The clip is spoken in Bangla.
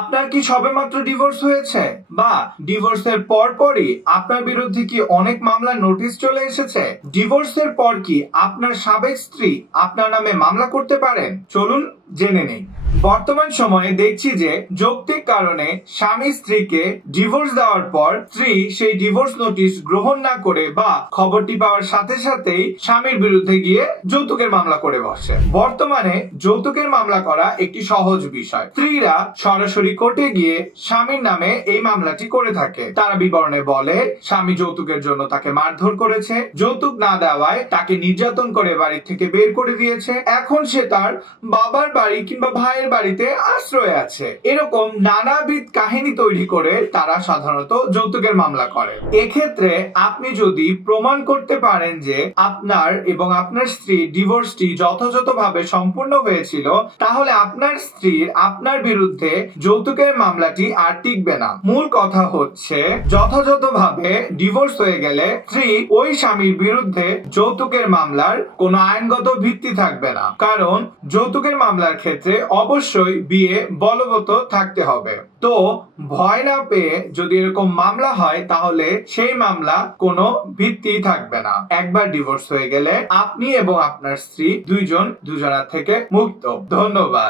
আপনার কি সবেমাত্র ডিভোর্স হয়েছে? বা ডিভোর্সের পর পরই আপনার বিরুদ্ধে কি অনেক মামলার নোটিশ চলে এসেছে? ডিভোর্সের পর কি আপনার সাবেক স্ত্রী আপনার নামে মামলা করতে পারেন? চলুন জেনে নেই। বর্তমান সময়ে দেখছি যে যৌক্তিক কারণে স্বামী স্ত্রীকে ডিভোর্স দেওয়ার পর স্ত্রী সেই ডিভোর্স নোটিশ গ্রহণ না করে বা খবরটি পাওয়ার সাথে সাথেই স্বামীর বিরুদ্ধে গিয়ে যৌতুকের মামলা করে বসে। বর্তমানে যৌতুকের মামলা করা একটি সহজ বিষয়। স্ত্রীরা সরাসরি কোর্টে গিয়ে স্বামীর নামে এই মামলাটি করে থাকে। তারা বিবরণে বলে, স্বামী যৌতুকের জন্য তাকে মারধর করেছে। যৌতুক না দেওয়ায় তাকে নির্যাতন করে বাড়ি থেকে বের করে দিয়েছে। এখন সে তার বাবার বাড়ি কিংবা ভাইয়ের বাড়িতে আশ্রয় আছে। এরকম নানাবিধ কাহিনী তৈরি করে তারা সাধারণত যৌতুকের মামলা করে। এক্ষেত্রে আপনি যদি প্রমাণ করতে পারেন যে আপনার এবং আপনার স্ত্রীর ডিভোর্সটি যথাযথভাবে সম্পূর্ণ হয়েছিল, তাহলে আপনার স্ত্রীর আপনার বিরুদ্ধে যৌতুকের মামলাটি আর টিকবে না। মূল কথা হচ্ছে, যথাযথভাবে ডিভোর্স হয়ে গেলে স্ত্রী ওই স্বামীর বিরুদ্ধে যৌতুকের মামলার কোনো আইনগত ভিত্তি থাকবে না। কারণ যৌতুকের মামলার ক্ষেত্রে অবশ্যই বিয়ে বলবত থাকতে হবে। তো ভয় না পেয়ে যদি এরকম মামলা হয়, তাহলে সেই মামলা কোনো ভিত্তি থাকবে না। একবার ডিভোর্স হয়ে গেলে আপনি এবং আপনার স্ত্রী দুইজন দুজনার থেকে মুক্ত। ধন্যবাদ।